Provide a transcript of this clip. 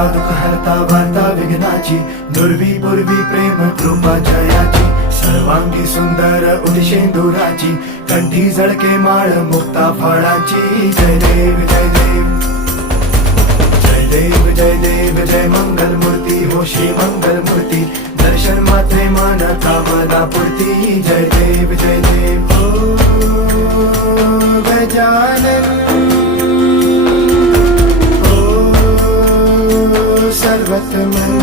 हरता दुःख हरता वार्ता विघ्नाची, दुर्वी पूर्वी प्रेम कृपा जयाची, सर्वांगी सुंदर उदिशेंदुराची, कंठी झळके माळ मुक्ता फळाची. जय देव जय देव जय देव जय देव जय मंगल मूर्ती हो श्री मंगल मूर्ती, दर्शन मात्रे मन कामना पूर्ती. जय देव जय देव हो गजानन हो सर्वतमन.